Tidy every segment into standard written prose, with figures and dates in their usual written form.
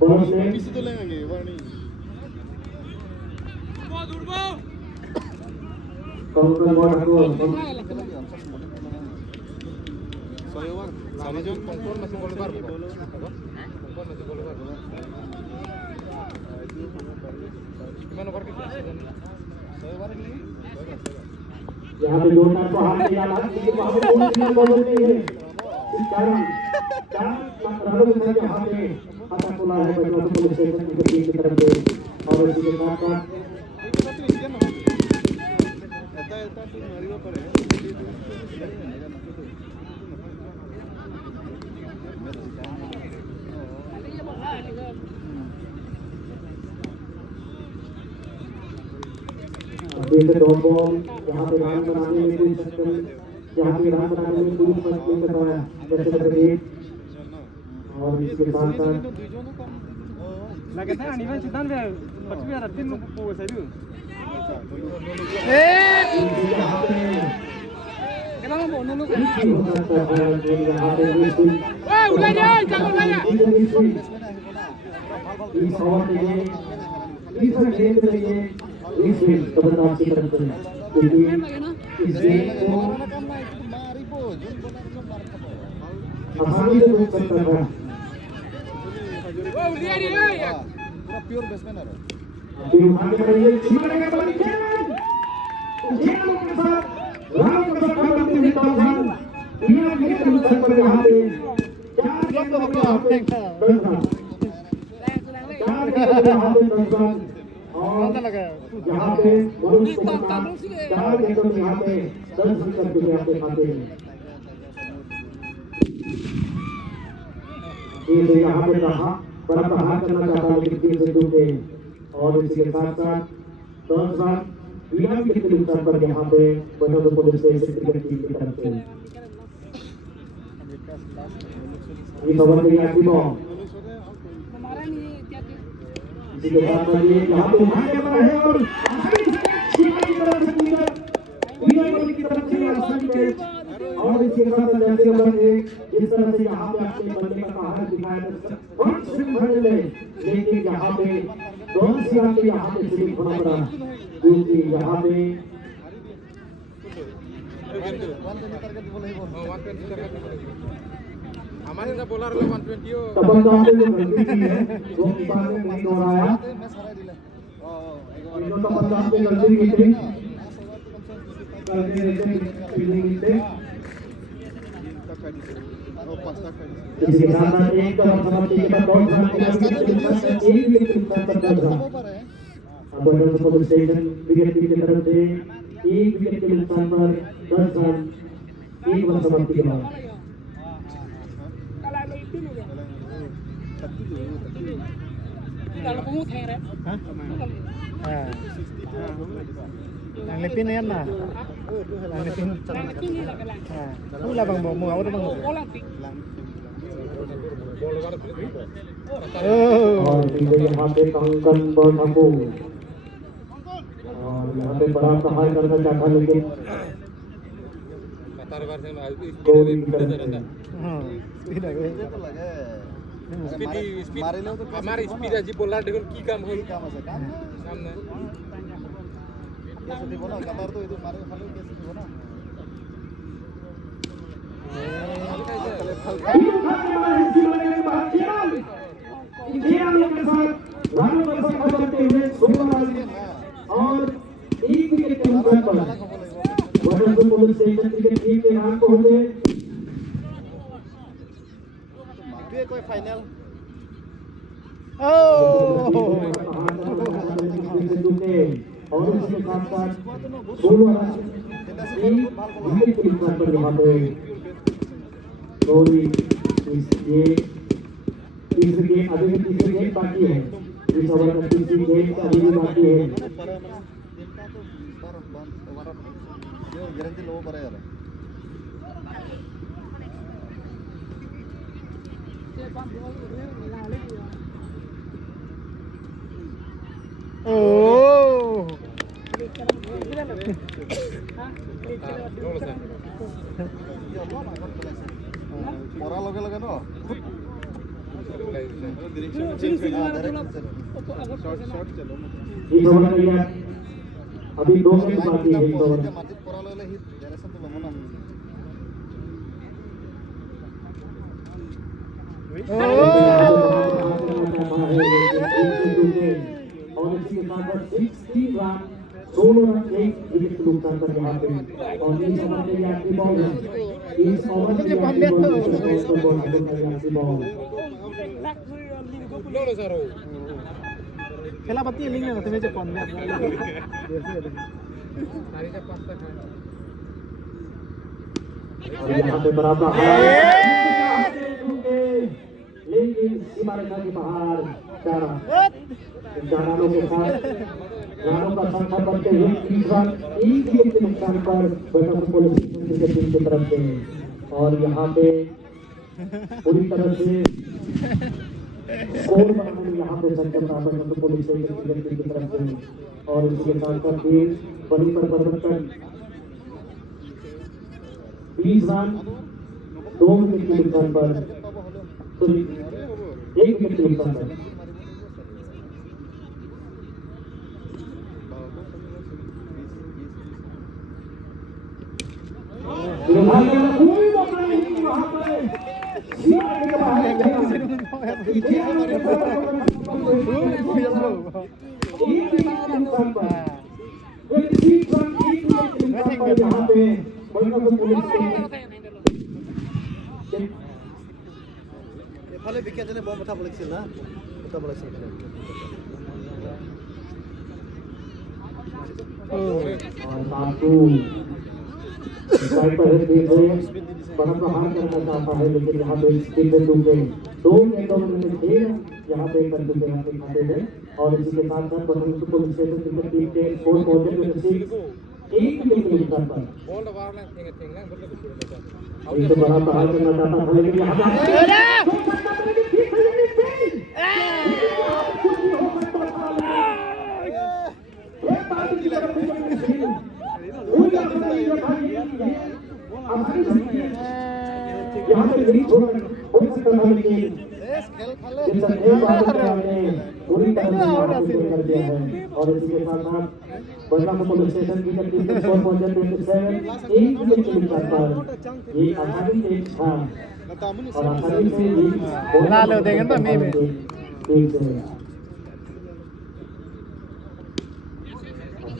Ball से किसी तो लेंगे वार्निंग काउंटर बॉल को सहयोग sama John kompor masih gol bar kompor masih gol bar gimana bar kita सहयोग ini यहाँ पे जोड़ना तो हाथ में याद आती है वहाँ पे बॉल नहीं है इस कारण रनों के हाथ में आता खुला है बच्चों को पुलिस स्टेशन की टीम की तरफ से और इसी के साथ अभी से दो बॉल यहाँ पे रन बनाने में कोई शक्ति यहाँ पे रन बनाने में कोई फर्क नहीं कर रहा है जैसे और इसके साथ साथ lagi saya nih kan citan dia pasti ada tim mau saya dulu kenapa mau nulu kan udah deh jangan banyak इस ओवर के लिए इस गेम के लिए इस गेम कबड्डी की तरफ से क्योंकि इस गेम को आसानी से रोक सकता है oh dia पूरा प्योर बैट्समैन है फिर उठाने के लिए छिपने के बाद खेल के साथ राम के साथ बनते हुए तालहान बिना किसी नुकसान पर यहाँ पे चार गेम का हाथ में चार गेम का हाथ में और यहाँ पे वरुण कुमार चार गेंदों में यहाँ पे 10 विकेट के लिए आपके खाते हैं ये यहाँ पे रहा बड़ा प्रहार करना चाहता है लेकिन तीन से टूटे और इसके साथ साथ बिना किसी नुकसान पर यहाँ पे बनों पुलिस स्टेशन क्रिकेट टीम की तरफ से ये खबर के लिए आखिरी बॉल इसी के साथ साथ ये यहाँ पे उठाने वाला है और सीमा की तरफ से की तरफ से आसानी कैच और इसके साथ साथ जैसे अपन इस तरह से यहाँ पे अपने बंदे का पहाड़ दिखाया बहुत सिंपल है लेकिन यहाँ पे दोनों सिया के यहाँ पे स्लिप होना पड़ा क्योंकि यहाँ पे हमारे का बॉलर लो 120 हो तब तो हमने जो गलती की है वो कीपर ने नहीं दोहराया इन्होंने तो पंजाब पे गलती की थी करके फील्डिंग से इसके साथ साथ एक तरफ समाप्ति के बाद बहुत सारे एक भी नुकसान कर रहा अब बॉलर पुलिस स्टेशन विकेट की तरफ से एक विकेट के नुकसान पर 10 रन एक ओवर समाप्ति के बाद kalau kamu teret Lang lepin na yan na. Lang lepin. Wala bang mau ada bang. और यहाँ पे कंकन बॉल हमको और यहाँ पे बड़ा सहाय करना चाहता लेकिन हमारे स्पीड है जी बॉलर देखो की काम हो सामने कैसे देखो ना कतार तो इधर मारे खाली कैसे देखो ना और एक विकेट के नुकसान पर वडनपुर पुलिस स्टेशन क्रिकेट टीम के नाम को होते ये कोई फाइनल और उसके साथ साथ 16 रन एक विकेट के नुकसान पर यहाँ पे तीसरे गेम अभी भी तीसरी गेम बाकी है इस ओवर का तीसरी गेम अभी भी बाकी है गारंटी लो पर यार মরা লগে লগে ন इस ओवर में यह अभी 2 मिनट बाकी है इस ओवर में। और इसके साथ 16 रन 16 रन 1 विकेट के नुकसान पर यहाँ पे और इस ओवर में यह आखिरी बॉल है। इस ओवर में यह आखिरी बॉल खेला बत्ती लिंग में तुम्हें जब पॉइंट और यहाँ पे बराबर लेकिन सीमा रेखा के बाहर चारानों के साथ रानों का संख्या बढ़ते हुए 30 रन 1 विकेट के नुकसान पर बैठक पुलिस टीम की तरफ से और यहाँ पे पूरी तरह से स्कोर बनाने यहाँ पे संख्या प्राप्त बैठक पुलिस टीम की तरफ से और इसके साथ साथ फिर बड़ी परिवर्तन 20 रन 2 विकेट के नुकसान पर 1 विकेट के नुकसान पर कोई मौका नहीं वहां पर सीमा के बाहर यहाँ पे এফালে বিকেটজনে বৰ কথা বলিছিল না কথা বলিছিল बड़ा प्रहार करना चाहता है लेकिन यहाँ पे स्पिन में डूब गए 2 गेंदों में 6 यहाँ पे कर चुके हैं अपने खाते में और इसी के साथ साथ पुलिस स्टेशन क्रिकेट टीम के स्कोर पहुंचे हुए 1 विकेट के नुकसान पर इसे बड़ा प्रहार करना चाहता था लेकिन यहाँ यहाँ पे रीच हो सकता था लेकिन पूरी तरह से कर दिया है और इसी के साथ साथ बदलापुर पुलिस स्टेशन की टीम के स्कोर पहुंचे 27 1 विकेट के नुकसान पर ये आसानी से था और आसानी से ला लो देंगे ना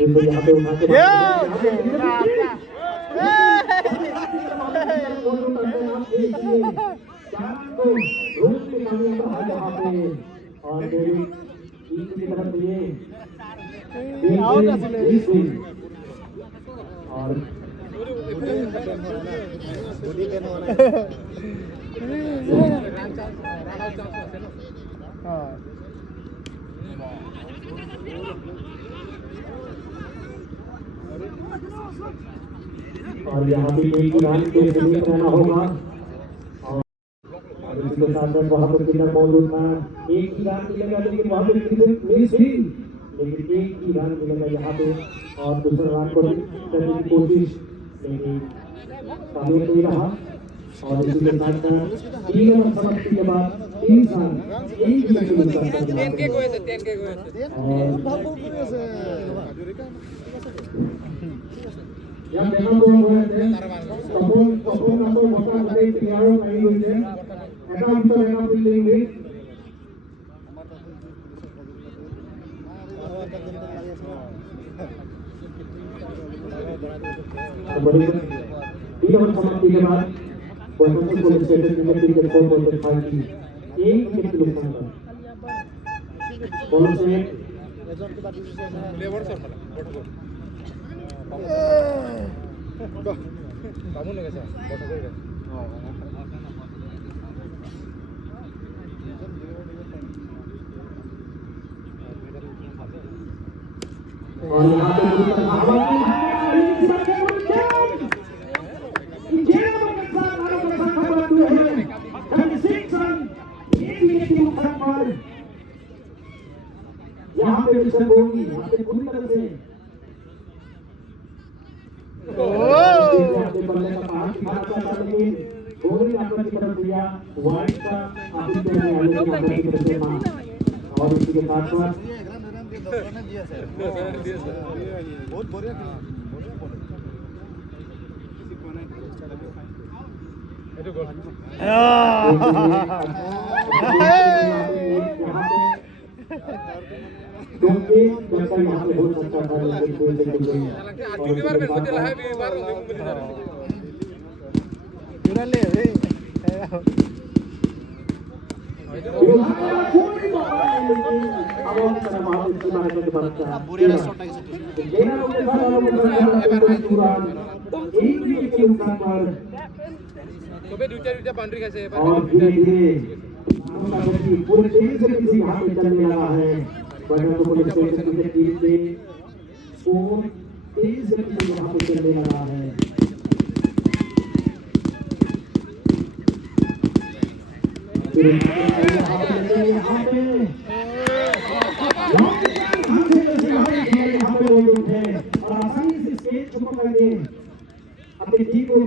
मैं यहाँ पे उठा के और की तरफ ये और और यहाँ पे एक रन के लिए रहना होगा और इसके साथ साथ वहाँ पर कितना मौजूद था एक ही रन मिलेगा लेकिन वहाँ पे मिस हुई लेकिन एक ही रन मिलेगा यहाँ पे और दूसरा रन को करने की कोशिश लेकिन कामयाब नहीं रहा और इसी के साथ साथ 3 ओवर समाप्ति के बाद 3 रन 1 विकेट के नुकसान पर yang memang boleh topong atau bakal ada tiada lagi boleh. Kita bisa dengan pilih ini. Kembali tidak bersama tiga mat. Posisi pulis stesen juga tiga skor untuk pagi. Ini kita lupakan. Polis কামো লেগেছে বড় করে और यहाँ पे यहाँ पे mission bogie यहाँ पे पूरी तरह से बल्ले का पास खाना चाहता लेकिन गोली नंबर की तरफ दिया वाइट का आदित्य ने आगे की नंबर की तरफ से मार और इसी के साथ साथ बहुत बढ़िया क्योंकि जब तक यहाँ पे हो सकता था लेकिन कोई से कोई Jurale, और धीरे धीरे पूरे तेज से किसी हाथ में चलने लगा है पुलिस स्टेशन की टीम से स्कोर तेज से किसी हाथ में चलने लगा है यहाँ पे और आसानी से स्टेज को पकड़के अपनी टीम को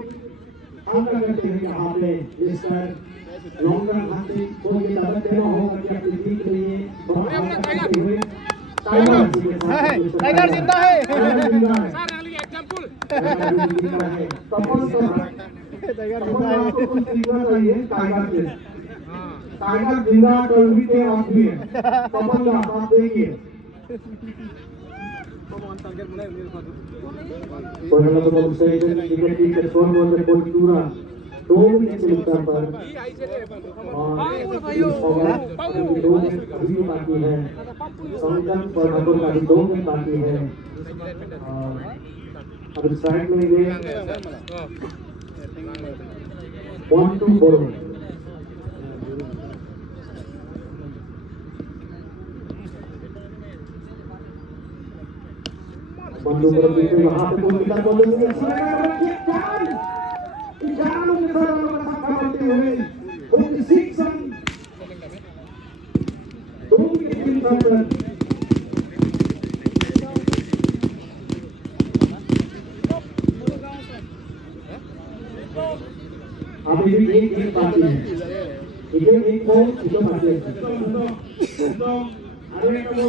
आगे करते हुए यहाँ पे इस पर लॉन्गर हाथी को भी दावत देना होगा कि अपनी टीम के लिए बहुत आगे करते हुए टाइगर जिंदा है टाइगर जिंदा कल भी थे आप भी कपल का आप देखिए Pernah saya dengan di kesuan oleh Pontura, dong di cerita पर dong अभी बाकी है, संगठन पर हम का दong बाकी है, अब साइड में ये 1-2 बोलो बंदूक पर पीछे यहाँ पे कोई निकल बोलेंगे जान लोग के साथ करते हुए 26 रन दो विकेट की पर अभी भी एक गेंद बाकी है एक को जो बाकी है अरे को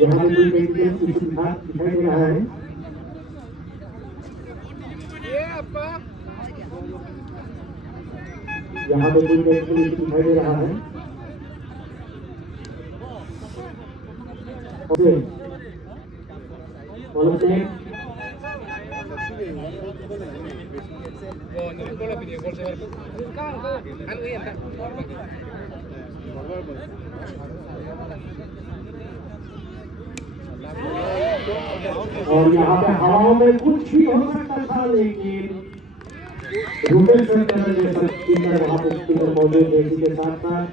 यहाँ पे कोई टेक्निकल इशू दिखाई दे रहा है यहाँ पे कोई टेक्निकल इशू दिखाई दे रहा है ओके बोलो चेक और यहाँ पे हवाओं में कुछ भी हो सकता था लेकिन रूपेश शंकर जैसा स्पिनर वहाँ पे स्पिनर मौजूद है इसी के साथ साथ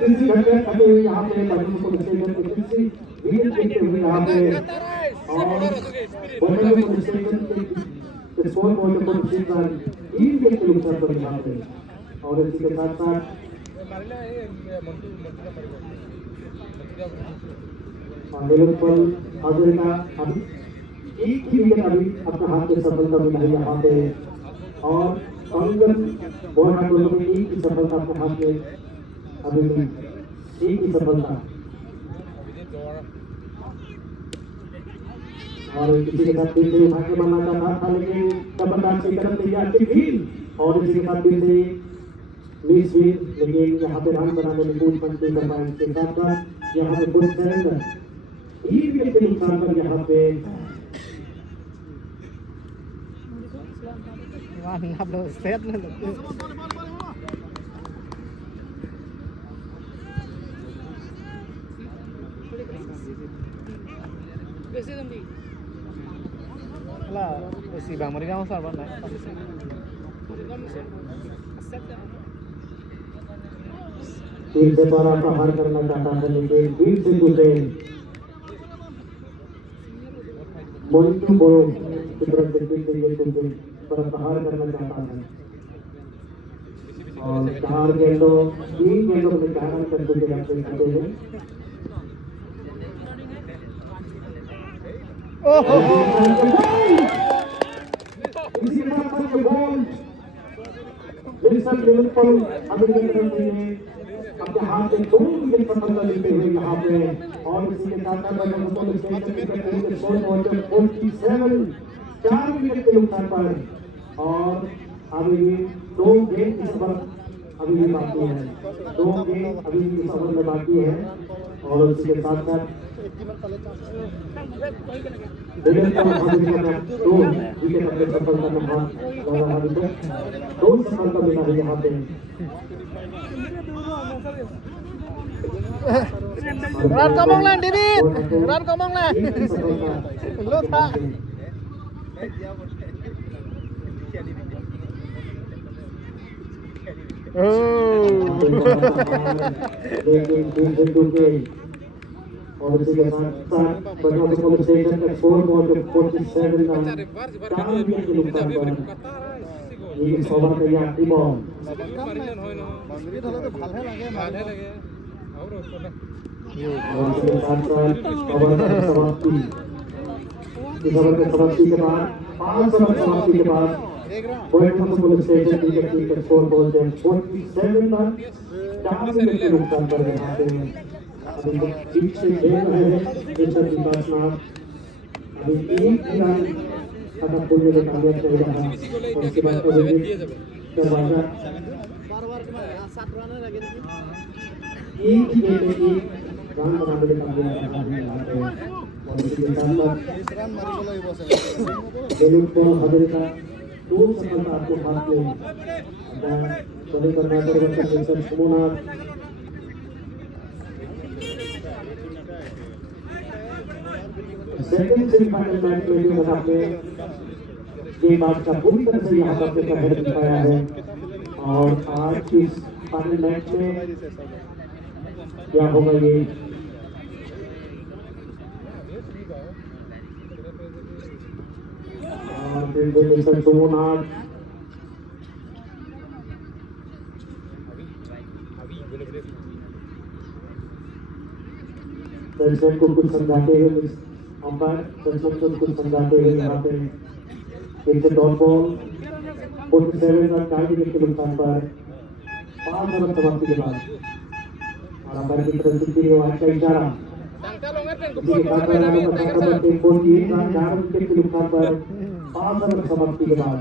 किसी घटना कभी यहाँ पे मजबूत पुलिस स्टेशन के किसी भीड़ देखते हुए यहाँ पे और पुलिस स्टेशन के स्कोर बोर्ड पर स्टेशन टीम के किलोमीटर पर यहाँ पे और इसी के साथ साथ निरुपल हाजरिका अभी एक ही विकेट अभी अपने हाथ में सफलता मिली है यहाँ पे और कंगन बॉल को लोग एक ही सफलता अपने हाथ में अभी मिली एक ही सफलता और किसी के साथ दिल से भाग्य बनाना चाहता था लेकिन कप्तान से करते तैयार टिफिन और इसी के साथ दिल से लेकिन यहाँ पे रन बनाने में कोई पंच नहीं कर पाए इसके साथ साथ यहाँ पे कोई सरेंडर एक विकेट के नुकसान पर यहाँ पे si Bang Merigang usah Bang. Team से द्वारा प्रहार करना चाहता है लेकिन बीच से दूसरे मोइंटू बोरो की तरफ से फिर से ये तुमसे पर प्रहार करना चाहता है और 4 गेंदों 3 गेंदों में 4 रन करते हुए अपने खाते हैं इसी के साथ ये ball Wilson Liverpool American country में अपने हाथ में 2 विकेट सफलता लेते हुए यहाँ पे और इसी के साथ स्कोर पहुंचे 47 4 विकेट के नुकसान पर और अभी भी 2 गेंद इस वक्त अभी भी बाकी है 2 गेंद अभी भी इस ओवर में बाकी है और इसी के साथ साथ दो विकेट अपने सफलता में हाथ 2 सफलता मिला है यहाँ पे Run komong lang, David. Run komong lang. Lu tak. और इसी के साथ साथ बटवा पुलिस स्टेशन का स्कोर पहुंचे 47 रन 4 विकेट के नुकसान पर ये ओवर में ये आखिरी बॉल और इसके साथ साथ ओवर की समाप्ति इस ओवर की समाप्ति के बाद 5 ओवर समाप्ति के बाद बटवा पुलिस स्टेशन की स्कोर पहुंचे 47 रन 4 विकेट के नुकसान पर यहाँ पे अभी पीछे खेल रहे हैं देशर विकास नाथ अभी एक रन खत्म होने में कामयाब चल रहा है और इसके बाद दरवाजा एक ही गेंद में एक रन बनाने में कामयाब रहा है और इसके साथ गेंद को हमेशा 2 सफलता आपको हाथ में बड़े कर्नाटक का centre Somnath second semifinal match में जो आपने गेम आज का पूरी तरह से यहाँ पर अपने हेड दिखाया है और आज इस फाइनल मैच में क्या होगा ये बिल्कुल सोमनाथ दर्शक को कुछ समझाते हुए अंपायर दर्शक को कुछ समझाते हुए यहाँ पे फिर से डॉट बॉल 47 रन 4 विकेट के नुकसान पर 5 ओवर समाप्ति के बाद और अंपायर की तरफ से वाइड का इशारा इसी के साथ रन पर 48 रन 4 विकेट के नुकसान पर 5 ओवर समाप्ति के बाद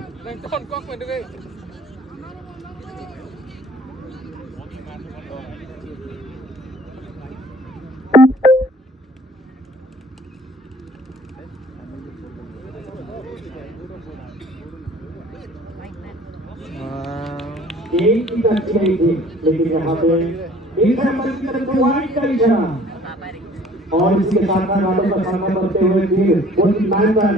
एक ही टच गई थी लेकिन यहाँ पे एक नंबर की तरफ से वाइड का इशारा और इसके साथ वालों का सामना करते हुए फिर 49 रन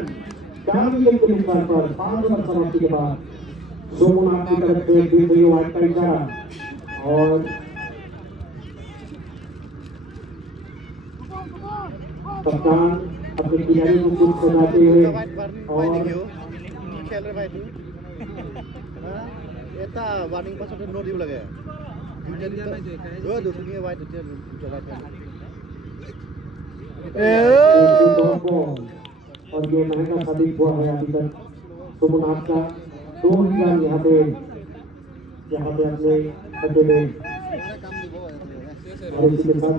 4 विकेट के नुकसान पर 5 ओवर समाप्ति के बाद सोमनाथ की तरफ से फिर से वाइड का इशारा और कप्तान अपने खिलाड़ी को कुछ सुनाते हुए और खेल रहे भाई এটা ওয়ার্নিং পাছতে নো দিব লাগে দুনিয়া ওয়াইড জগা और ये महंगा साबित हुआ है अभी तक सोमनाथ का 2 ही रन यहाँ पे अपने अड्डे में और इसी के साथ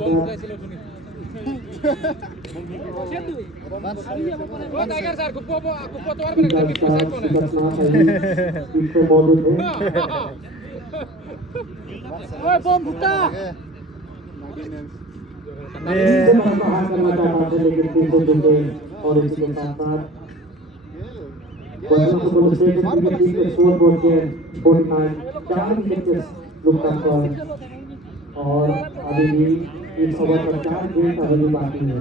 मौजूद है और इसके साथ साथ और अभी भी इस ओवर पर 4 गेंद अभी बाकी है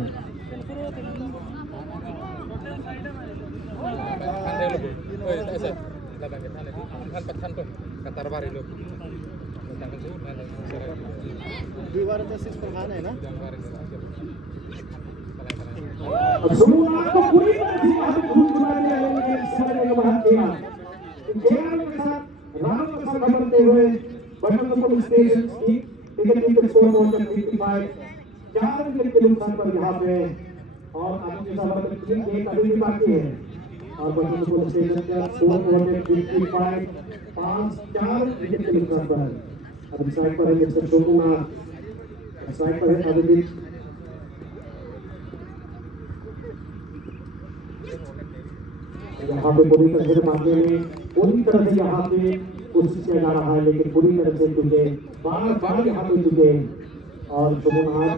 और सुमुना को पूरी तरह से यहाँ पे खून चुराने वाले के समय में बाहर किया जेआर के साथ राम के साथ बनते हुए बटन पुलिस स्टेशन की विकेट की स्कोर बोल कर 55 4 विकेट के नुकसान पर यहाँ पे और आगे के साथ टीम एक अभी भी बाकी है और बटन पुलिस स्टेशन का स्कोर बोल कर 55 5-4 विकेट के नुकसान पर अब साइड पर है मिस्टर सुमुना साइड पर है अभिजीत यहाँ पे पूरी तरह से मारने में पूरी तरह से यहाँ पे कोशिश किया जा रहा है लेकिन पूरी तरह से तुझे बार यहाँ पे तुझे और सुमुना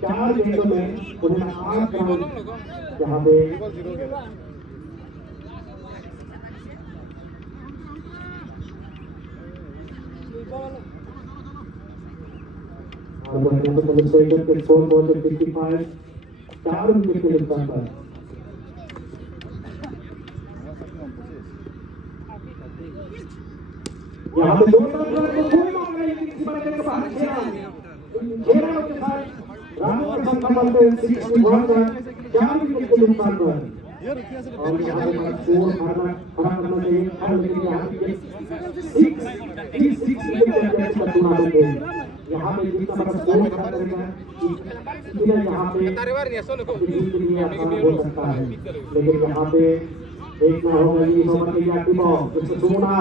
4 गेंदों में उन्हें 8 रन यहाँ पे और बटन पुलिस स्टेशन के स्कोर बोल 55 4 विकेट के नुकसान पर यहाँ पे 2 रन को कोई मार नहीं किसी बड़े के बाहर खेला के साथ रामू के साथ नंबर 61 रन 4 विकेट के नुकसान पर और यहाँ पे स्कोर हरा करना चाहिए हर लेकिन यहाँ पे 6 विकेट का टूर्नामेंट है यहाँ पे जितना बड़ा स्कोर खड़ा करेगा इतना यहाँ पे जीतने आसान हो सकता है लेकिन यहाँ पे एक ना होगा ये ओवर के लिए बॉल इससे सुमुना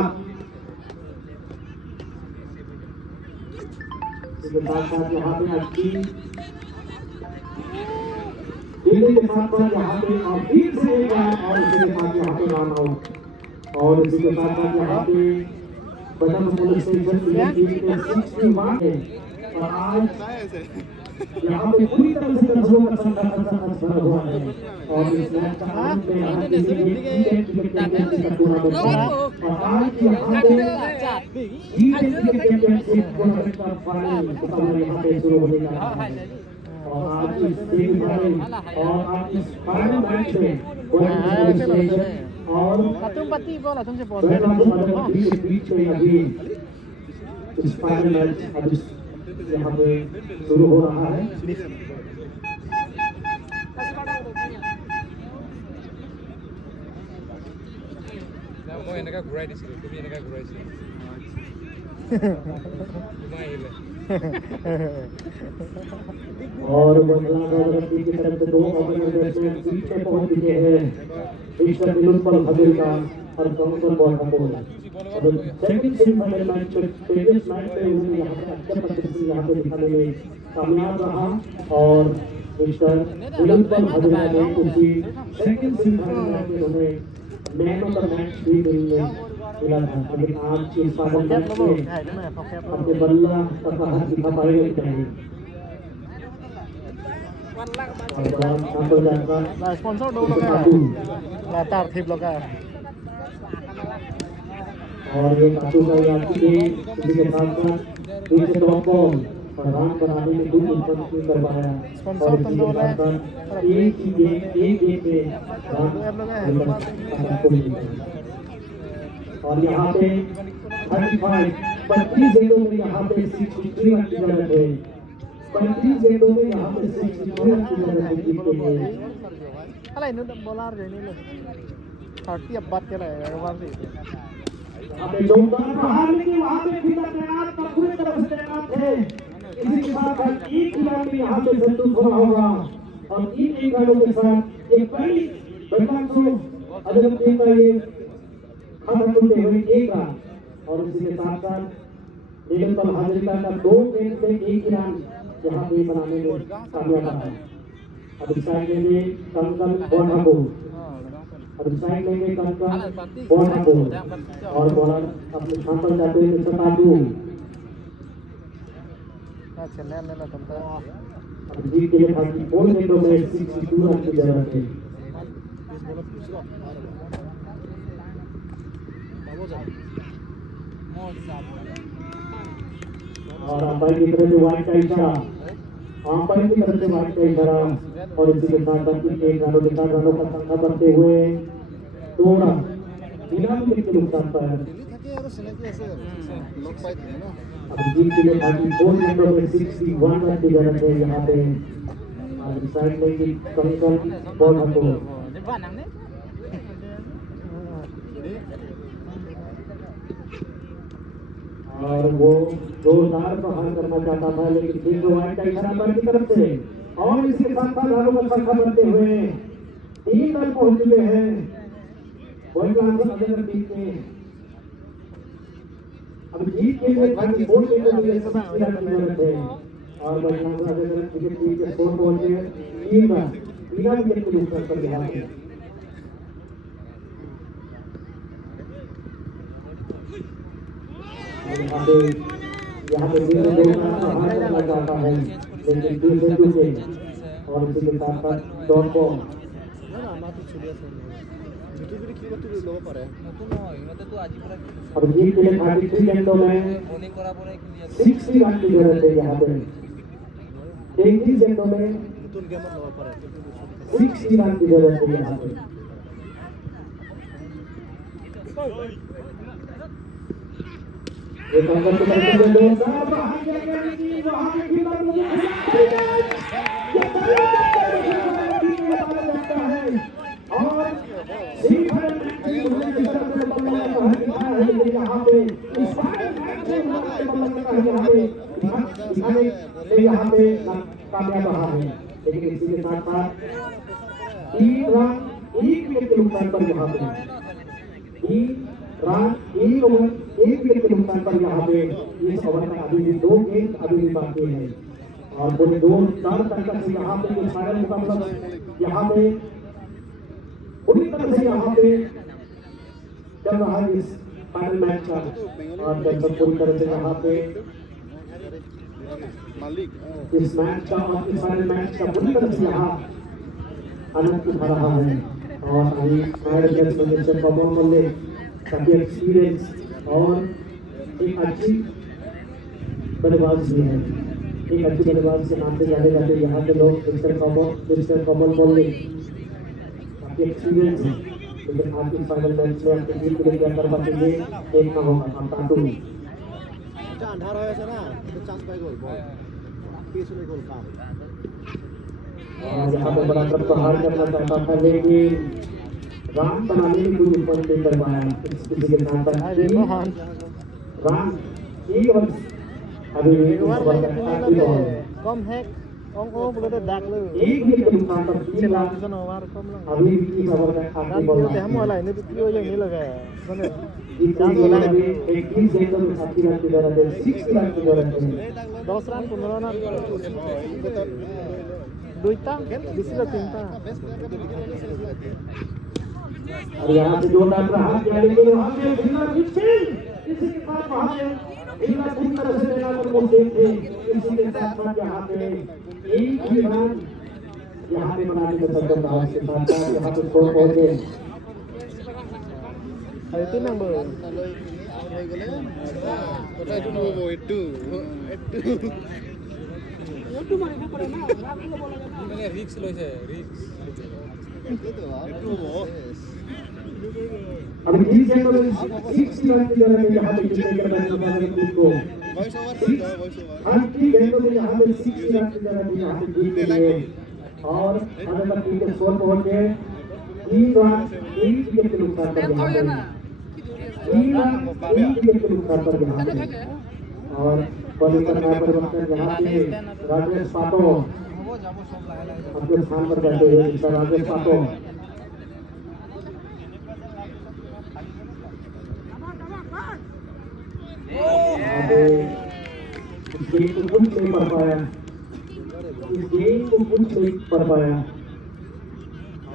इसके साथ यहाँ पे अच्छी दिल्ली के साथ यहाँ पे और फिर से एक रन और इसके साथ यहाँ पे रन आउट और इसी के साथ यहाँ पे बटन पुलिस स्टेशन के 61 है और आज यहाँ पे पूरी तरह से दर्शकों का संघर्ष भरा हुआ है और इस मैच का अंत में यहाँ पे चैंपियनशिप टूर्नामेंट है और आज यहाँ पे क्रिकेट चैंपियनशिप टूर्नामेंट का फाइनल मुकाबला यहाँ पे शुरू होने जा रहा है और आज इस सेमीफाइनल और आज इस फाइनल मैच में और तुमपति बोला तुमसे बोल बीच में अभी इस फाइनल मैच अभी यहाँ पे शुरू हो रहा है Mau enaknya gurai di sini, kami enaknya gurai di sini. Lumayan lah. और बंगला की तरफ से 2 ओपनर बैट्समैन पीछे पहुंच चुके हैं मिस्टर निलुत्पल हजेरिका और कंकन बॉल कपूर और सेकंड सेमीफाइनल मैच में प्रीवियस मैच में उन्होंने यहाँ पे अच्छा प्रदर्शन यहाँ पे दिखाने में कामयाब रहा और मिस्टर निलुत्पल हजेरिका ने उसी सेकंड सेमीफाइनल मैच में उन्हें मैन ऑफ द मैच भी मिला था लेकिन आज इस फाइनल मैच में अपने बल्ला का हाथ दिखा पाएंगे नहीं là sponsor đâu là tar thịt loga और ये काटू का याद की इसी के साथ साथ पीछे टॉप बॉल प्रधान बनाने में दूर ऊपर नहीं कर पाया और इसी के साथ साथ एक पे और यहाँ पे 35 गेंदों में यहाँ पे 63 रन की जरूरत है 35 गेंदों में यहाँ पे 63 रन की जरूरत है जीतने के लिएอะไรนู้นโบราณเลยนี่เลยถอดเทียบบัตรกันเลยวันสิ अबे जोरदार प्रहार लेकिन वहाँ पे फिर तैनात पर पूरी तरह से तैनात है इसी के साथ एक खिलाड़ी यहाँ पे संतुष्ट होना होगा और इन एक रनों के साथ एक बड़ी बदलाव अदम टीम का ये खत्म होते हुए एक रन और इसी के साथ साथ निलंबन हाजरिका का 2 गेंद से 1 रन यहाँ पे बनाने में कामयाब रहा अब इस साइड में कंकन बोनाबो और इस साइड में कंकन बोनाबो और बॉलर अपने स्थान पर जाते हुए सतादू चलने में लगता है अब जीत के लिए 34 गेंदों में 62 रन की जरूरत है और अंपायर की तरफ से वाइड का इशारा अंपायर की तरफ से वाइड का इशारा और इसी के साथ साथ एक रनों के साथ रनों का संख्या बनते हुए 2 रन 93 के नुकसान पर अब जीत के लिए 34 गेंदों में 61 रन की जरूरत है यहाँ पे साइड में की कंकल बॉल हमको और वो जोरदार प्रहार करना चाहता था लेकिन फिर जो वाइड का इशारा पर की तरफ से और इसके साथ साथ आरोप संख्या बनते हुए 3 रन पहुंच चुके हैं अजगर टीम के अब जीत के लिए 34 के लिए सबसे रन की जरूरत है और अजगर क्रिकेट टीम के स्कोर पहुंचे 3 रन बिना विकेट के नुकसान पर गया है यहाँ पे फिर से दो रन प्रहार करना चाहता है लेकिन फिर से टूटे और इसी के साथ साथ डॉट बॉल अब जीत के लिए 33 गेंदों में 60 रन की जरूरत है यहाँ पे 33 गेंदों में 60 रन की जरूरत है यहाँ पे एक अंक की तरफ से दो वहां के खिलाड़ी और यहाँ पे यहाँ पे कामयाब रहा है लेकिन इसी के साथ साथ 3 रन 1 विकेट के नुकसान पर यहाँ पे 3 रन 1 ओवर 1 विकेट के नुकसान पर यहाँ पे इस ओवर में अभी भी 2 गेंद अभी भी बाकी है और पूरे 2-4 तक से यहाँ पे जो फाइनल मुकाबला यहाँ पे पूरी तरह से यहाँ पे चल रहा है इस फाइनल मैच का और जब पूरी तरह से यहाँ पे इस मैच का और इस फाइनल मैच का पूरी तरह से यहाँ आनंद उठा रहा है और अभी से कमल मल्ले काफी एक्सपीरियंस और एक अच्छी बल्लेबाज भी है एक अच्छी बल्लेबाज से नाम से जाने जाते यहाँ के लोग मिस्टर कमल मल्ले काफी एक्सपीरियंस है लेकिन आज की फाइनल मैच में अपनी टीम के लिए क्या कर पाएंगे एक ना होगा हम काटू अंधारा है ना तो चांस पाए गोल पीस में गोल का और यहाँ पे बड़ा प्रहार करना चाहता था लेकिन रन बनाने की कोई ऊपर नहीं कर पाया किसी के नाम पर रन एक ओवर अभी कम है बोले तो दाग ले एक विकेट के नुकसान पर 3 रन अभी भी इस ओवर में आखिरी बॉल है हम वाला ने तो ये नहीं लगाया माने इस ओवर में 21 गेंदों में 60 रन की जरूरत है 60 रन की जरूरत है 10 रन 15 रन दुईटा दूसरा तीनटा और यहाँ से जोरदार प्रहार किया लेकिन वहाँ पे बिना विकेट इसी के साथ वहाँ पे बिना पूरी तरह से लेना पर बोलते थे इसी के साथ साथ यहाँ पे एक ही रन यहाँ पे बनाने का सक्षम रहा इसके साथ साथ यहाँ पे स्कोर पहुंचे 3 नंबर রিক্স লইছে রিক্স अभी 3 गेंदों में 60 रन की जरूरत है यहाँ पे जितने के मैच में को हर 3 गेंदों में यहाँ पे 60 रन की जरूरत है यहाँ पे जीत के लिए और अगर टीम के स्कोर पहुंच गए 3 रन 1 विकेट के नुकसान पर यहाँ पे 3 रन 1 विकेट के नुकसान पर यहाँ पे और बॉलिंग करना परिवर्तन यहाँ पे राजेश पाटो अपने स्थान पर बैठे हुए राजेश पाटो इस गेम को कुछ नहीं कर पाया इस गेम को कुछ नहीं कर पाया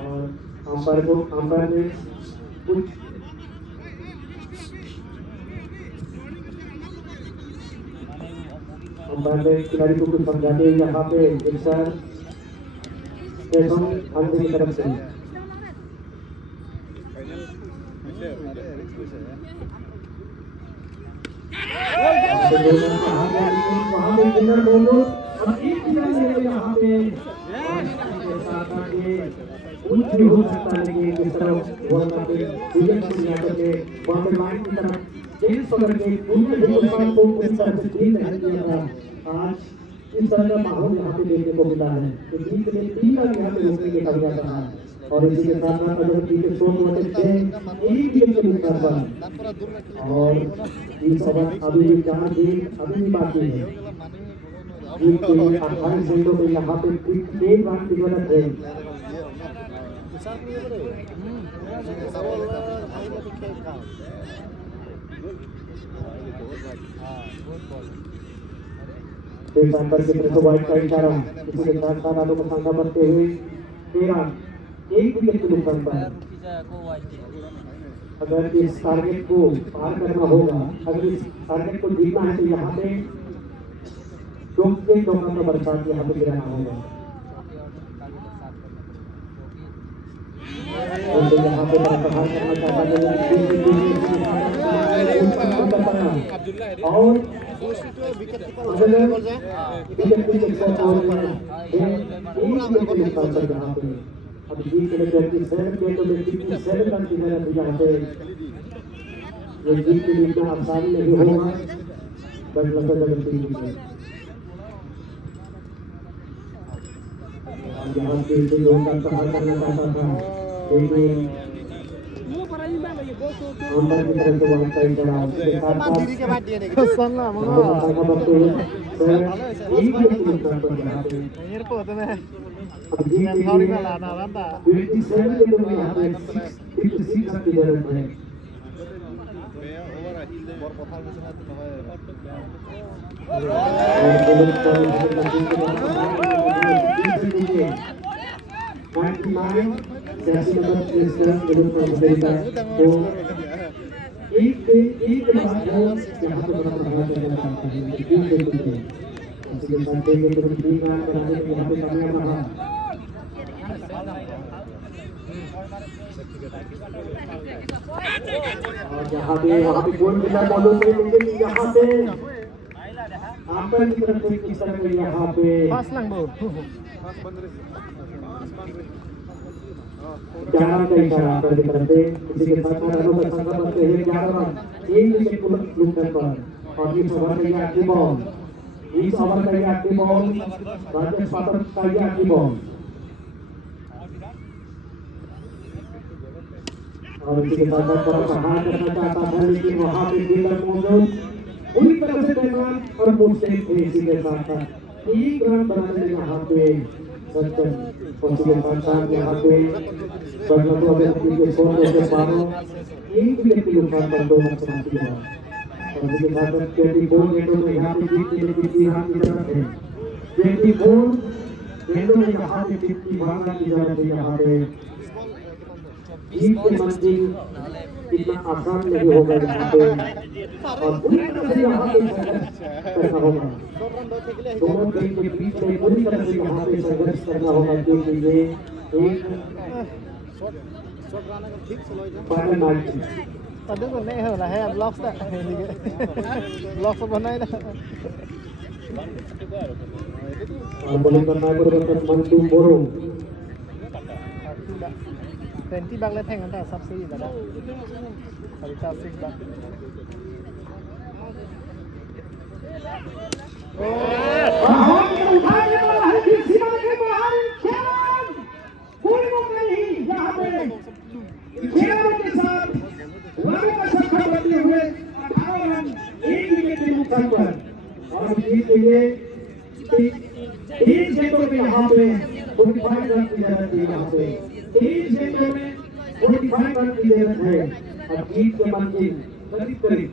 और अंपायर ने कुछ अंपायर ने खिलाड़ी को कुछ समझाते हैं यहाँ पे सर अंत की तरफ से वहाँ पे विनर बोलो और एक यहाँ पे कुछ भी हो सकता है लेकिन इस तरफ बॉल का विकेट को लिया करके बॉल लाइन की तरफ चेंज पकड़ के उनके हिंदुस्तान को पूरी तरह से खेल नहीं दिया था आज इस तरह का माहौल यहाँ पे देखने को मिला है कि जीत में 3 रन यहाँ पे रोकने के कामयाब रहा है और इसी के साथ साथ अगर टीम के 100 रन थे एक विकेट के नुकसान पर और इस ओवर अभी भी 4 गेंद अभी भी बाकी है जीत के 28 गेंदों में यहाँ पे 3 रन की जरूरत है एक अंदर की तरफ वाइड का इशारा इसी के साथ साथ आलू को सांधा बनते हुए 13 एक विकेट के नुकसान पर अगर इस टारगेट को पार करना होगा अगर इस टारगेट को जीतना है तो यहाँ पे चौका का बरसात यहाँ पे गिराना होगा और यहाँ पे प्रहार करना चाहता है और विकेट अब जीत के लिए 27 गेंदों में 57 रन की जरूरत यहाँ पे ये जीत के लिए इतना आसानी नहीं होगा बट लगभग टीम है यहाँ पे लोगों का प्रहार करना चाहता था लेकिन अंदर की तरफ से वहाँ का इशारा उसके साथ Sana mo साथ बनते हुए एक विकेट के नुकसान पर यहाँ पे Ini po to na. अब जीत Yan के sorry लिए na la na randa. 27 गेंदों में यहाँ पे 56 रन की जरूरत है यहाँ पे गोल मिला बॉलों पे लेकिन यहाँ पे आंकड़ की तरफ से किस तरह से यहाँ पे Pas lang bo. 11 का इशारा आंकड़ की तरफ से इसी के साथ साथ रनों का संख्या बनते हुए 11 रन एक विकेट को नुकसान पर और इस ओवर का ये आखिरी बॉल इस ओवर का ये आखिरी बॉल राजेश पाठक का ये आखिरी बॉल और इसी के साथ साथ प्रहार करना चाहता था लेकिन वहाँ पे फील्डर मौजूद पूरी तरह से बेमान और मुश्किल थे इसी के साथ साथ एक रन बनाने यहाँ पे सचिन और इसी के साथ साथ यहाँ पे बंगलों अगर के 100 से 12 एक विकेट के नुकसान पर 2 रन समाप्ति हुआ और इसी के साथ साथ 24 गेंदों में यहाँ पे जीत के लिए 50 रन की जरूरत है 24 गेंदों में यहाँ पे 50 रन की जरूरत है यहाँ पे जीत की मंजिल इतना आसान नहीं होगा यहाँ पे और पूरी तरह से यहाँ पे संघर्ष करना होगा दोनों टीम के बीच में पूरी तरह से यहाँ पे संघर्ष करना होगा क्योंकि ये एक final match Tadi ko na ho la hai blocks ta. Blocks ko banai na. Bowling करना है परिवर्तन मंटू बोरो 20 bag le theng ta subsidy da. Sorry 6 bag. और जीत के लिए 3 गेंदों में यहाँ पे 45 रन की जरूरत है यहाँ पे 3 गेंदों में 45 रन की जरूरत है और जीत के मंजिल करीब करीब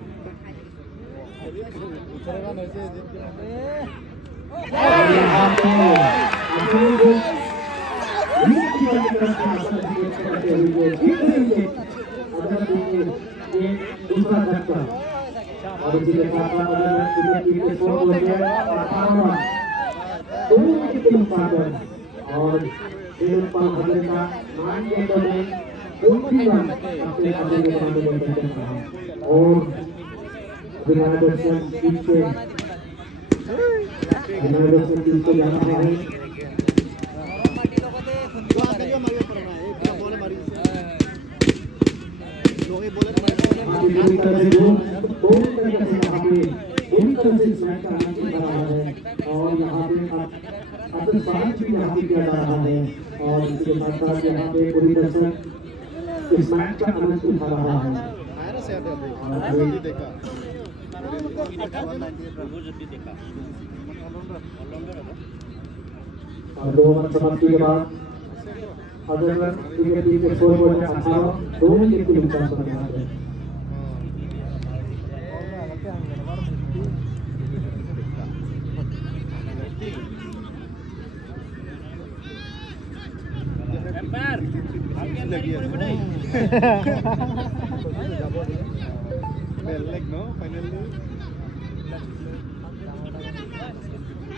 यहाँ पे दूसरा झटका और इसी के साथ साथ अगर टीम के 100 हो गया 18 रन 2 विकेट के नुकसान पर और शिवपाल हजरे का 9 गेंदों में 29 रन अपने खाते में बनाने में सक्षम रहा और अभिनंदन टीम के जाना है पूरी तरह से पूरी तरह से यहाँ पे पूरी तरह से मैच का आनंद ले रहा है और यहाँ पे स्वागत भी यहाँ पे किया जा रहा है और इसके साथ साथ यहाँ पे पूरी दर्शक इस मैच का आनंद उठा रहा है और 2 ओवर समाप्ति के बाद अगर क्रिकेट टीम के स्कोर बोर्ड में 18 2 विकेट के नुकसान पर रहा है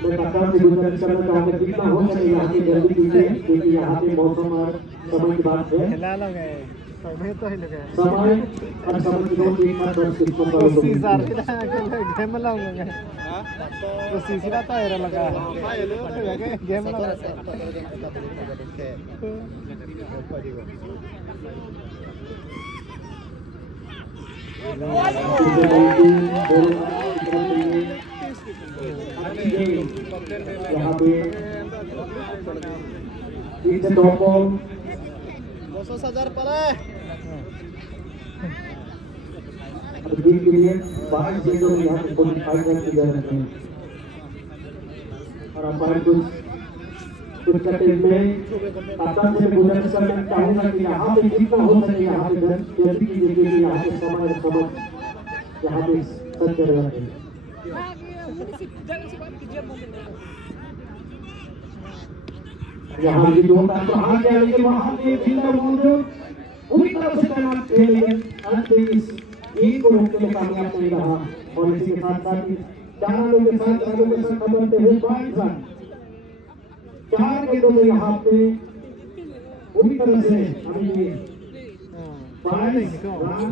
मैं कप्तान से गुजारिश करना चाहूंगा जितना हो सके यहाँ पे जल्दी कीजिए क्योंकि यहाँ पे मौसम और समय की बात है हिला लोगे समय तो हिल गए समय और समय की दोनों एक साथ दर्शक को कर उसी सार गेम लाऊंगा तो सीसी रहता है लगा गेम लगा यहाँ पे 2 बॉल 200,000 पर है के लिए 22 गेंदों में यहाँ पे 45 रन की जरूरत है और अंपायर कुछ करते हुए कप्तान से गुजारिश करना चाहूंगा कि यहाँ पे जितना हो सके यहाँ पे जल्दी कीजिए क्योंकि यहाँ पे समय यहाँ पे सच जरूरत है यहाँ भी 2 मैच तो हार गया लेकिन वहाँ पे फील्डर मौजूद पूरी तरह से तैनात थे लेकिन अंत में इस एक को रोकने में कामयाब नहीं रहा और इसी के साथ साथ 4 लोगों के साथ बनते हुए 22 रन 4 गेंदों में यहाँ पे पूरी तरह से अभी 22 रन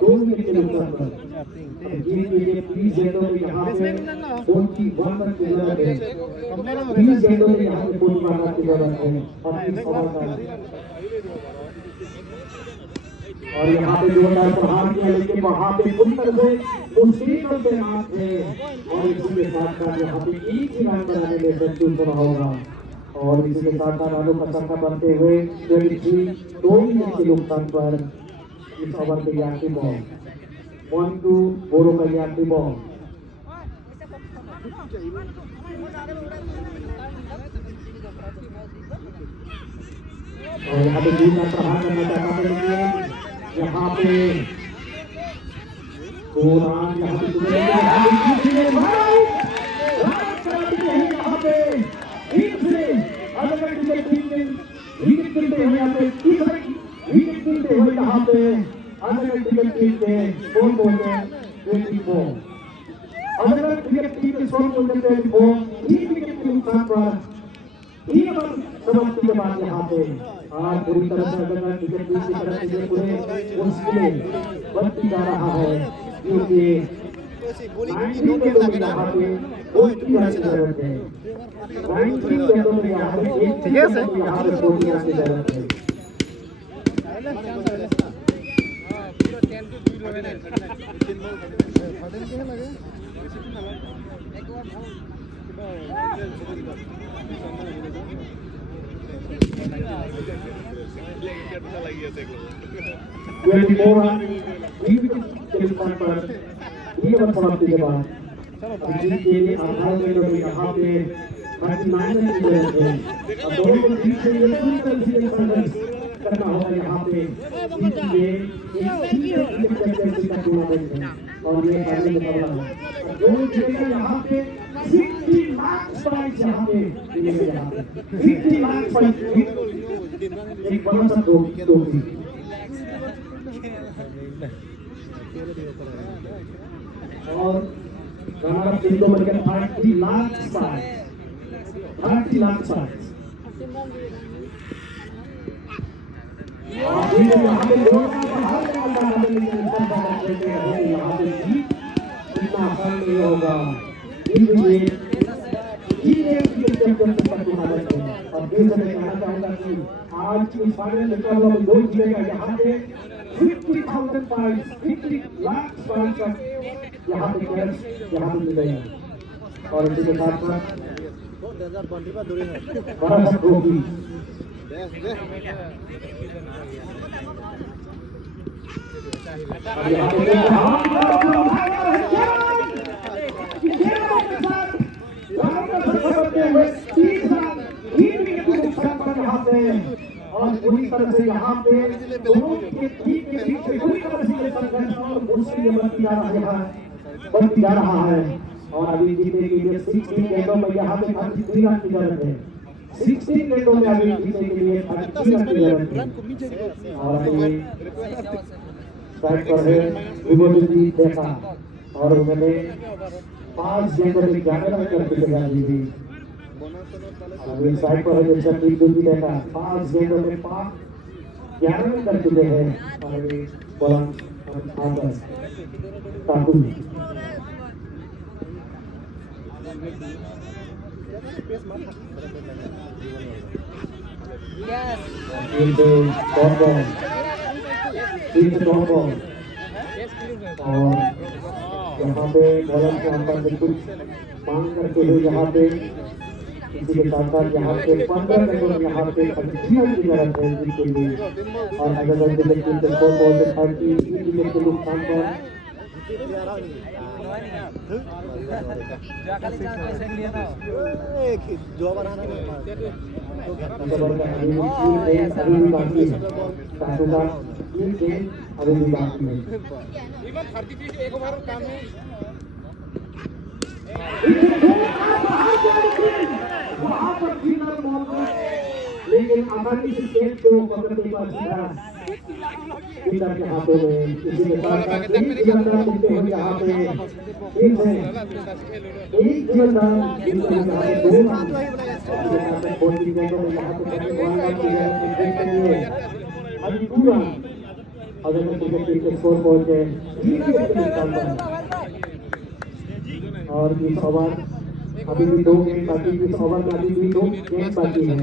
2 विकेट के नुकसान पर जीत के लिए 20 गेंदों में यहाँ पे 41 रन की जरूरत है 20 गेंदों में यहाँ पे 41 रन की जरूरत है और 30 ओवर का और यहाँ पे 2 मैच तो हार गया लेकिन वहाँ पे पूरी तरह से मुश्किल से हाथ है और इसी के साथ साथ यहाँ पे 1 ही रन बनाने में सक्षम रहा होगा और इसी के साथ साथ रनों का संख्या बढ़ते हुए 23 2 विकेट के नुकसान पर इस ओवर के आखिरी बॉल 1-2 बोरो का आखिरी बॉल और यहाँ पे 2 मैच प्रहार करना चाहता है यहाँ पे यहाँ पे समाप्ति के बाद यहाँ पे आज पूरी तरह से अगर क्रिकेट टीम की तरफ से पूरे मुश्किलें बढ़ती जा रहा है क्योंकि यहाँ पे उल्टी रन की जरूरत है 90 गेंदों में यहाँ पे एक यहाँ पे 40 रन की जरूरत है समाप्ति के बाद यहाँ पे करना होगा यहाँ पे और ये जो यहाँ पे 60 लाख प्राइस यहाँ पे मिलेगा 50 लाख प्राइस एक बड़ा सा दो और रनर टीम को मिलकर 30 लाख प्राइस 30 लाख प्राइस यहाँ पे इतना आसान नहीं होगा और देश में कहना चाहूंगा कि आज की फाइनल मुकाबला में 2 जीतेगा यहाँ पे 50,000 पॉइंट्स 50 लाख पॉइंट्स यहाँ पे कैश यहाँ पे मिलेगा और इसी के साथ साथ बड़ा ट्रॉफी और पूरी तरह से यहाँ पे दोनों के ठीक के पीछे पूरी तरह से ये संघर्ष और मुश्किल बनती जा रहा है और अभी जीतने के लिए 16 गेंदों में यहाँ पे 33 रन की जरूरत है 16 गेंदों में अभी जीतने के लिए 33 रन की जरूरत है और अभी स्ट्राइक पर है विमोचनजीत देखा और उन्होंने 5 गेंदों में 11 रन कर चुके हैं अभी भी अभी स्ट्राइक पर है जसप्रीत देखा 5 गेंदों में 11 रन कर चुके हैं और अभी बॉलर ठाकुर और यहाँ पे बॉलर को अंदर बिल्कुल मांग करके हुए यहाँ पे इसी के साथ साथ यहाँ पे 15 गेंदों यहाँ पे 33 रन की जरूरत है इनके लिए और अगर टीम के स्कोर को देखा कि विकेट के नुकसान पर अभी भी बाकी है एक ओवर काम में वहाँ पर फील्डर बॉल को लेकिन आसानी से गेंद को पकड़ने पर सीधा फील्डर के हाथों में इसी के साथ साथ एक फील्डर मिलते हुए यहाँ पे एक फील्डर मिलते हुए यहाँ पे 2 रन बॉल की गेंदों में यहाँ पे 1 रन की देखते हुए अभी 2 रन अगर क्रिकेट टीम के स्कोर पहुंचे 3 विकेट के नुकसान पर और इस ओवर अभी भी 2 गेंद बाकी इस ओवर में अभी भी 2 गेंद बाकी है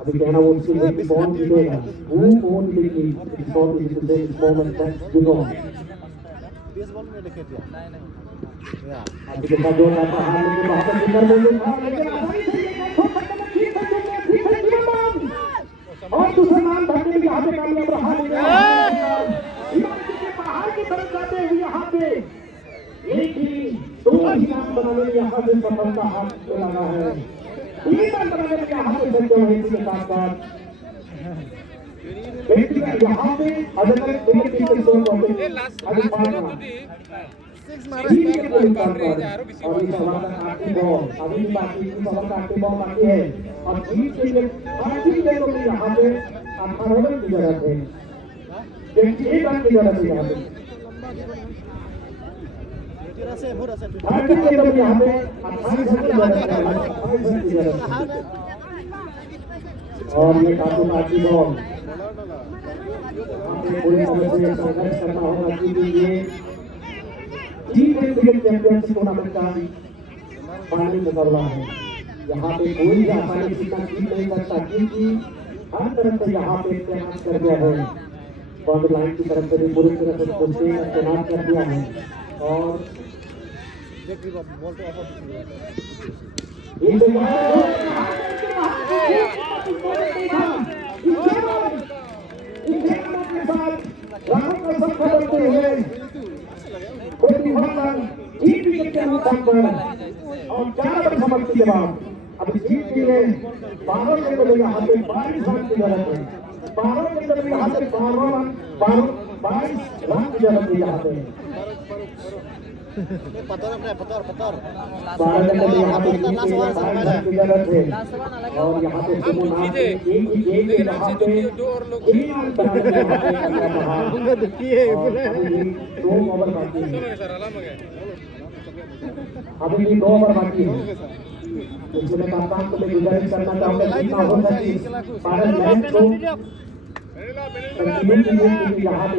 अभी कहना वो उसके लिए कौन जीतेगा वो कौन जीतेगी इस ओवर में जिसे इस मोमेंट तक जुड़ो बेसबॉल में देखे थे या अभी देखा जो आता है लेकिन वहां पर सिंगर बोले था लेकिन आसानी से ठीक है और दूसरा नाम धरने में यहाँ पे कामयाब रहा बाहर की तरफ जाते हुए यहाँ पे एक ही 2 रन बनाने में यहाँ पे सफलता हाथ में लगा है 3 रन बनाने में यहाँ पे सफल हुए इसके साथ साथ यहाँ पे अगर क्रिकेट टीम के स्कोर पहुंचे अभी 5 रन 6 मारा और इस ओवर का आखिरी बॉल अभी भी बाकी इस ओवर का आखिरी बॉल बाकी है और जीत के लिए आखिरी गेंदों में यहाँ पे 18 रन की जरूरत है 21 रन की जरूरत है यहाँ पे यहाँ पे 28 रन की जरूरत है और ये काफी आखिरी बॉल पूरे तरह से संघर्ष करना होगा क्योंकि ये T20 क्रिकेट चैंपियनशिप टूर्नामेंट का फाइनल मुकाबला है यहाँ पे कोई भी आसानी से जीत नहीं सकता क्योंकि हर तरफ से यहाँ पे तैनात कर दिया है बाउंड्री लाइन की तरफ से भी पूरी तरह से कोचिंग तैनात कर दिया है और और 4 रन समाप्ति के बाद अभी जीत के लिए 12 के बदले यहाँ पे 22 रन की जरूरत है 12 के बदले यहाँ पे 22 रन की जरूरत है यहाँ पे 12 के बदले यहाँ पे 22 रन की जरूरत है और यहाँ पे सुमन एक ही गेंद यहाँ पे 3 रन बनाने देखिए 2 ओवर बाकी है अभी भी 2 ओवर बाकी है इसमें कप्तान को मैं गुजारिश करना चाहूंगा जितना हो सके भारत मैच को कंटिन्यू कीजिए क्योंकि यहाँ पे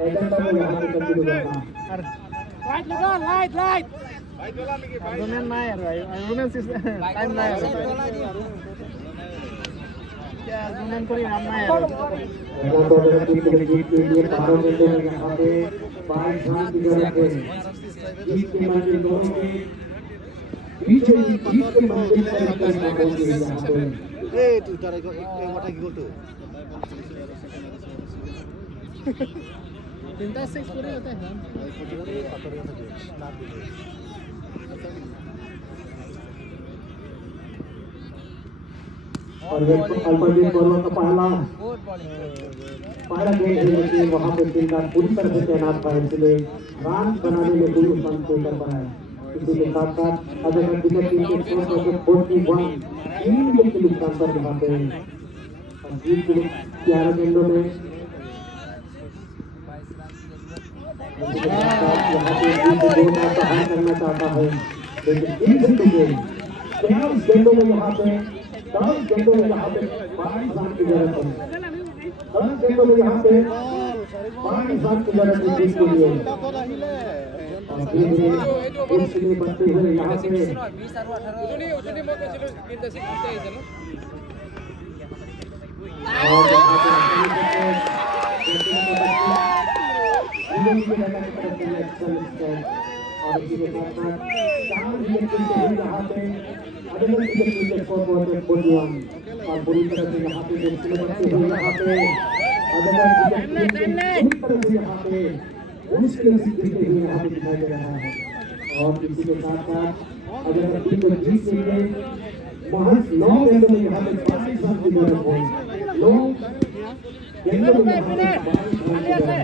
एजेंडा को यहाँ पे कंटिन्यू करना लाइट argument नहीं है भाई argument टाइम नहीं है पहला बॉलर टीम के जीत के लिए 12 गेंदों में यहाँ पे 22 रन की जरूरत है। जीत की मंजिल दोनों के बीच है, जीत की मंजिल पर करना होगी यहाँ पे। और अल्पजीत बॉलर का पहला गेंद है, लेकिन वहाँ पे गेंदबाज पूरी तरह से तैनात था, इसलिए रन बनाने में कोई नुकसान नहीं कर पाया। इसी के साथ साथ अगर विकेट टीम के स्कोर को 41 3 विकेट के नुकसान पर यहाँ पे जीत के 11 गेंदों में यहाँ पे जीत को 2 मैच हार करना चाहता है, लेकिन 10 गेंदों में यहाँ पे 10 गेंदों में यहाँ पे 22 रन की जरूरत है। 10 गेंदों में यहाँ पे 22 रन की जरूरत है जीत के लिए। और धीरे-धीरे उसके बढ़ते हुए यहाँ पे और यहाँ पे और इसी के साथ साथ 4 विकेट के यहाँ पे अदर विकेट के स्कोर बहुत बढ़िया और पूरी तरह से यहाँ पे देखते हुए यहाँ पे अदर विकेट पूरी तरह से यहाँ पे मुश्किल से गिरते हुए यहाँ पे दिखाई दे रहा है। और इसी के साथ साथ अगर टीम को जीत के लिए महज 9 गेंदों में यहाँ पे 22 रन की जरूरत है। 9 गेंदों में यहाँ पे 22 रन की जरूरत है।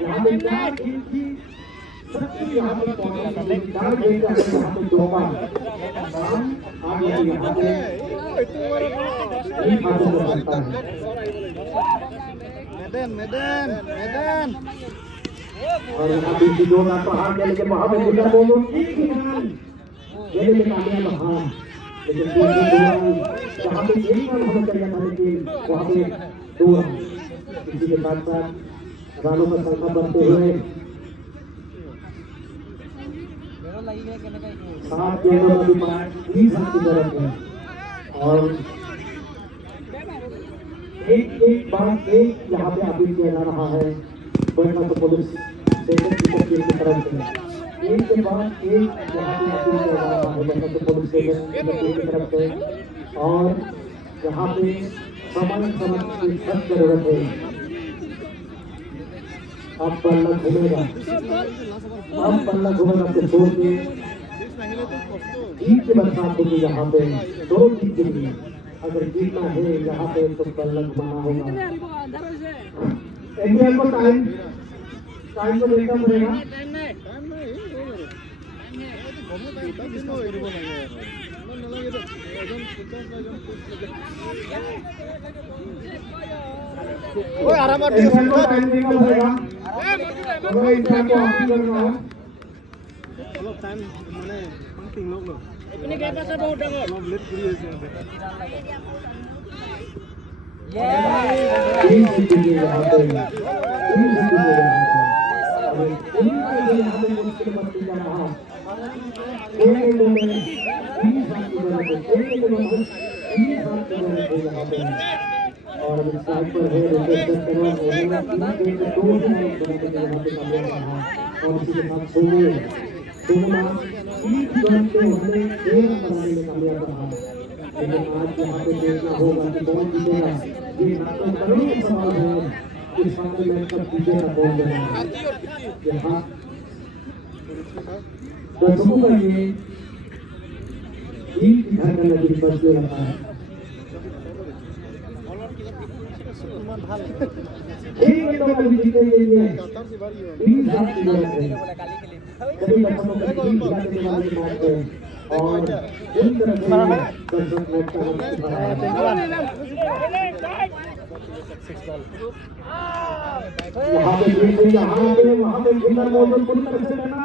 यहाँ पे 4 गेंद की शक्ति यहाँ पे 4 गेंद का यहाँ पे 2 बार आगे यहाँ पे एक हाथों में बनता है। मैदान और यहाँ पे जो ना प्रहार किया, लेकिन वहाँ पे निकल बोलो एक ही रन देने में कामयाब रहा, लेकिन जहाँ पे 1 रन होना चाहिए था, लेकिन वहाँ पे 2 रन। इसी के साथ साथ रनों का संख्या बढ़ते हुए 7 गेंदों में भी 20 रन की जरूरत है। और एक बार एक यहाँ पे अपील किया जा रहा है Koyna police second wicket team की तरफ से। एक के बाद एक यहाँ पे अपील किया जा रहा है Koyna police second wicket team की तरफ से। और यहाँ पे समय की सख्त जरूरत है। अब बल्ला घूमेगा, तो छोड़ के जीत के बरसात होगी यहाँ पे 2 जीत के लिए। अगर जीतना है यहाँ पे तो बल्ला घुमाना होगा। एग्जाम को टाइम को देखना पड़ेगा। आराम एग्जाम को टाइम देखना पड़ेगा। तो एग्जाम को ऑफ करना है। टाइम माने 3 लोग लो अपने के पास बहुत डंगो लोग लेट पूरी है और साइड पर है रिक्वेस्ट करो और इसी के साथ सोने घंटे हमने 1 बनाने में कामयाब रहा। लेकिन आज यहाँ पे देखना होगा कि कौन जीतेगा। ये नाटक करोड़ों का सवाल है, इस फाइनल मैच का जीतेगा कौन बनेगा। यहाँ दर्शकों का ये टीम की धड़कन नजरी पर जो रहा है। एक मिनटों में भी जीते गई है 20 रन की जरूरत है। सभी दर्शकों का टीम जीतने वाले मैच है और पूरी तरह से दर्शक मैच का रंग दिखा रहा है। यहाँ पे देखिए, वहाँ पे खेलना मौजूद पूरी तरह से करना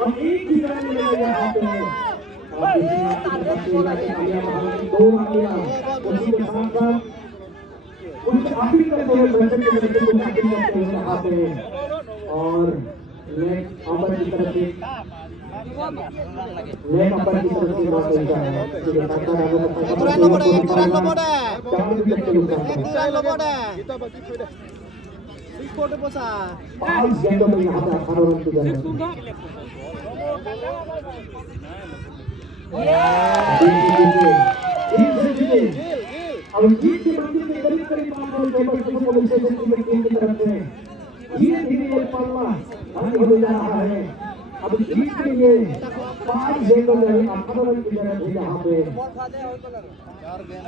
और एक ही रन मिलेगा यहाँ पे। दो मारिया उसी के साथ साथ कुछ आखिरी करते हुए बचत के तरीके को आखिरी करते हुए यहाँ पे और लेग अपर की तरफ से लेग अपर की तरफ से मार देता है ठीक है Tata Aturan lo boda. Kita bagi sudah. Sport posa. 5 गेंदों में यहाँ पे 18 रन की जरूरत है और जीत के मंजिल के करीब करीब पहुंच गए टेबल टेनिस एसोसिएशन की टीम की तरफ से धीरे धीरे ये पल्ला बंद हो जा रहा है अब जीत के लिए 5 गेंदों में 18 रन की जरूरत है यहाँ पे 4 गेंद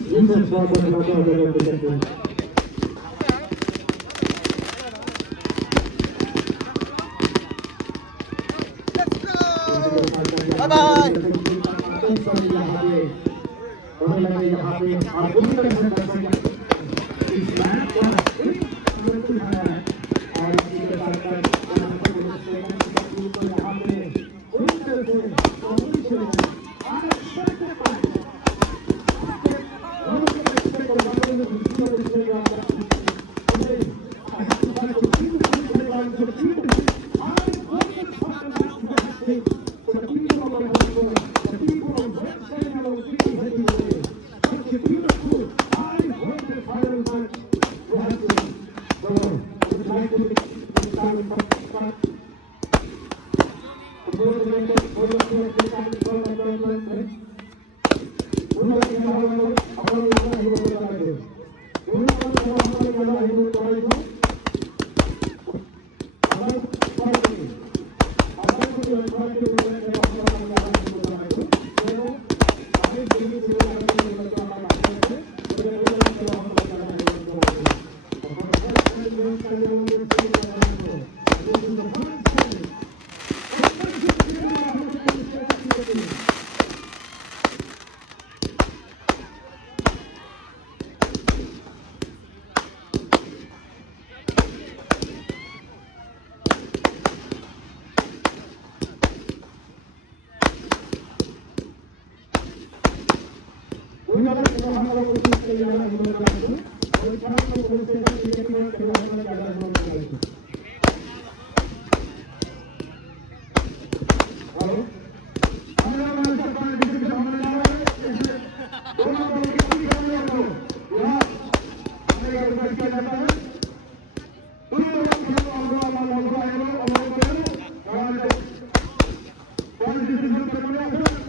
Aku usah solo dengan usah begini. और इसके साथ साथ Thank you.